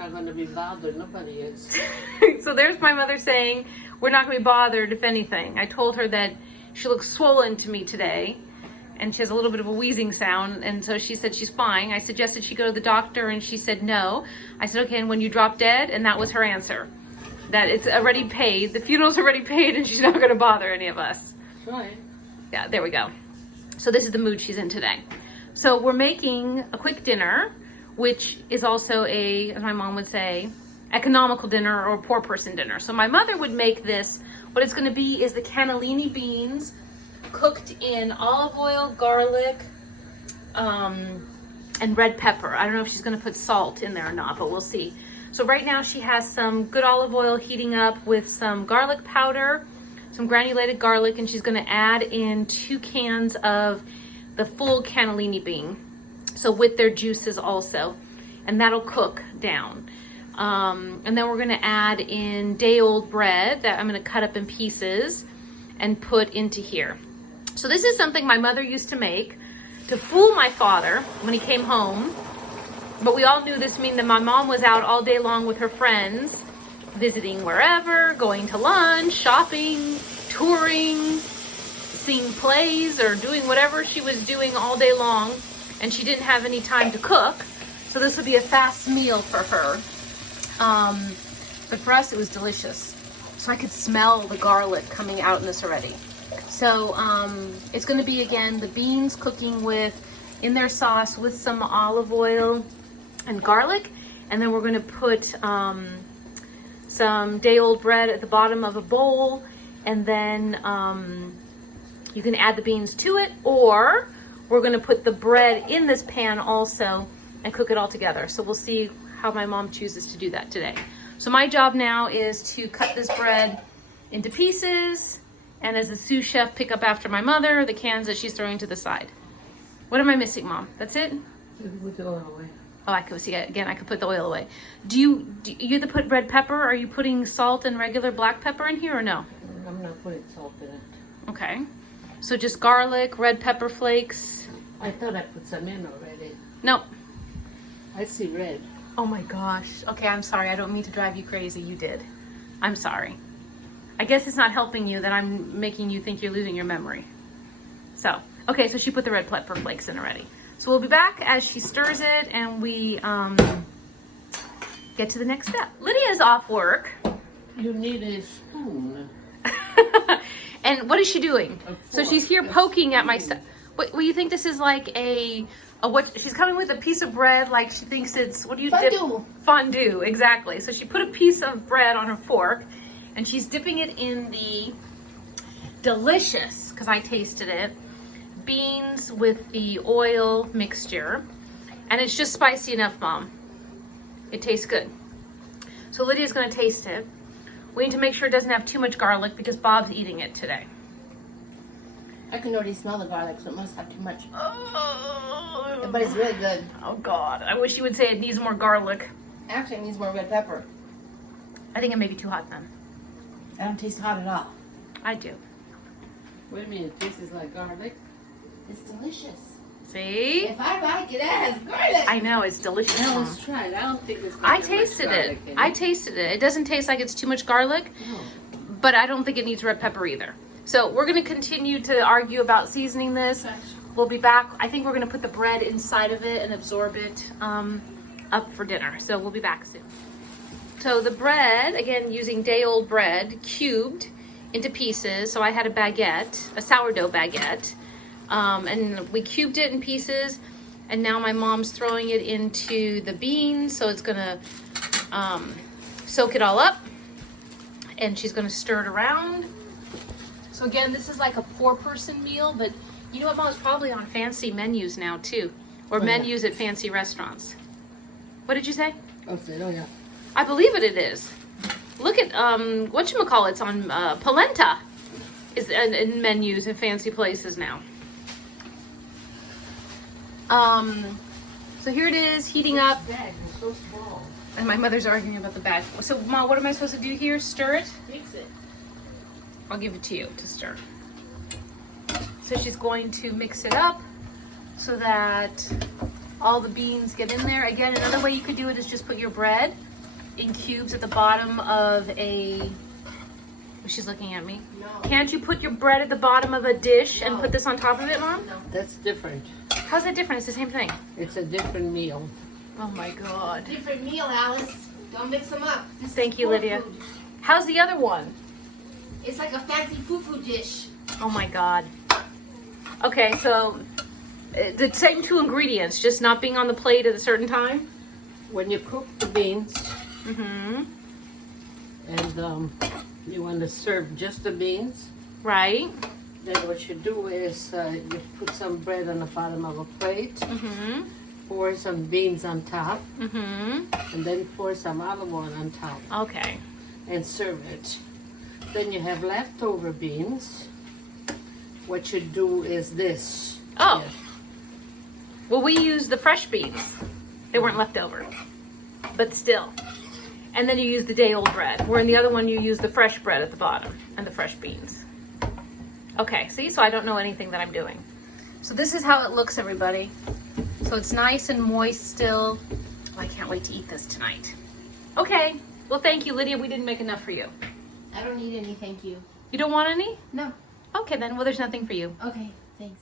not going to be bothered. Nobody is. So there's my mother saying, we're not going to be bothered, if anything. I told her that she looks swollen to me today, and she has a little bit of a wheezing sound, and so she said she's fine. I suggested she go to the doctor, and she said no. I said, okay, and when you drop dead? And that was her answer. That it's already paid. The funeral's already paid, and she's not going to bother any of us. Right. Yeah, there we go. So this is the mood she's in today. So we're making a quick dinner, which is also a, as my mom would say, economical dinner or poor person dinner. So my mother would make this. What it's going to be is the cannellini beans cooked in olive oil, garlic, and red pepper. I don't know if she's going to put salt in there or not, but we'll see. So right now she has some good olive oil heating up with some garlic powder, some granulated garlic, and she's going to add in 2 cans of the full cannellini bean, so with their juices also, and that'll cook down. And then we're going to add in day-old bread that I'm going to cut up in pieces and put into here. So this is something my mother used to make to fool my father when he came home, but we all knew this meant that my mom was out all day long with her friends, visiting wherever, going to lunch, shopping, touring, seeing plays, or doing whatever she was doing all day long, and she didn't have any time to cook. So this would be a fast meal for her. But for us, it was delicious. So I could smell the garlic coming out in this already. So it's going to be, again, the beans cooking in their sauce with some olive oil and garlic, and then we're going to put some day-old bread at the bottom of a bowl, and then you can add the beans to it, or we're going to put the bread in this pan also and cook it all together. So we'll see how my mom chooses to do that today. So my job now is to cut this bread into pieces, and as the sous chef, pick up after my mother the cans that she's throwing to the side. What am I missing, Mom? That's it? With the oil away. Oh, I could see it again. I could put the oil away. Do you either put red pepper? Or are you putting salt and regular black pepper in here, or no? I'm not putting salt in it. Okay. So just garlic, red pepper flakes. I thought I put some in already. Nope. I see red. Oh my gosh. Okay, I'm sorry. I don't mean to drive you crazy. You did. I'm sorry. I guess it's not helping you that I'm making you think you're losing your memory. So, okay, so she put the red pepper flakes in already. So we'll be back as she stirs it and we get to the next step. Lydia's off work. You need a spoon. And what is she doing? So she's here poking at my stuff. What you think this is like what? She's coming with a piece of bread, like she thinks it's, what do you dip? Fondue. Fondue, exactly. So she put a piece of bread on her fork, and she's dipping it in the delicious, because I tasted it, beans with the oil mixture. And it's just spicy enough, Mom. It tastes good. So Lydia's going to taste it. We need to make sure it doesn't have too much garlic because Bob's eating it today. I can already smell the garlic, so it must have too much. Oh, But it's really good. oh God. I wish you would say it needs more garlic. Actually, it needs more red pepper. I think it may be too hot then. I don't taste hot at all. I do. Wait a minute, this is like garlic. It's delicious. See? If I like it, it has garlic. I know, it's delicious. Now Mom. let's try it. I don't think it's got I too much tasted it. garlic in I tasted it. It doesn't taste like it's too much garlic, No. but I don't think it needs red pepper either. So we're going to continue to argue about seasoning this. We'll be back. I think we're going to put the bread inside of it and absorb it up for dinner. So we'll be back soon. So the bread, again, using day-old bread, cubed into pieces. So I had a baguette, a sourdough baguette, and we cubed it in pieces. And now my mom's throwing it into the beans. So it's going to soak it all up. And she's going to stir it around. So again, this is like a 4-person meal, but you know what, Mom? It's probably on fancy menus now too, or menus at fancy restaurants. What did you say? Oh, yeah. I believe it is. Look at whatchamacallit's on polenta is in menus in fancy places now. So here it is heating up, Bag is so small. and my mother's arguing about the bag. So Mom, what am I supposed to do here? Stir it? Mix it. I'll give it to you to stir. So she's going to mix it up so that all the beans get in there. Again, another way you could do it is just put your bread in cubes at the bottom of a... She's looking at me. No. Can't you put your bread at the bottom of a dish and No. put this on top of it, Mom? No. That's different. How's that different? It's the same thing. It's a different meal. Oh my God. Different meal, Alice. Don't mix them up. This Thank is you, poor Lydia. food. How's the other one? It's like a fancy fufu dish. Oh my God. Okay, so the same two ingredients, just not being on the plate at a certain time? When you cook the beans Mm-hmm. and you want to serve just the beans, Right? then what you do is you put some bread on the bottom of a plate, Mm-hmm. pour some beans on top, Mm-hmm. and then pour some olive oil on top Okay. and serve it. Then you have leftover beans. What you do is this. Oh. Yeah. Well, we use the fresh beans. They weren't left over, but still. And then you use the day-old bread. Where in the other one you use the fresh bread at the bottom and the fresh beans. Okay, see? So I don't know anything that I'm doing. So this is how it looks, everybody. So it's nice and moist still. Oh, I can't wait to eat this tonight. Okay. Well, thank you, Lydia. We didn't make enough for you. I don't need any, thank you. You don't want any? No. Okay, then. Well, there's nothing for you. Okay, thanks.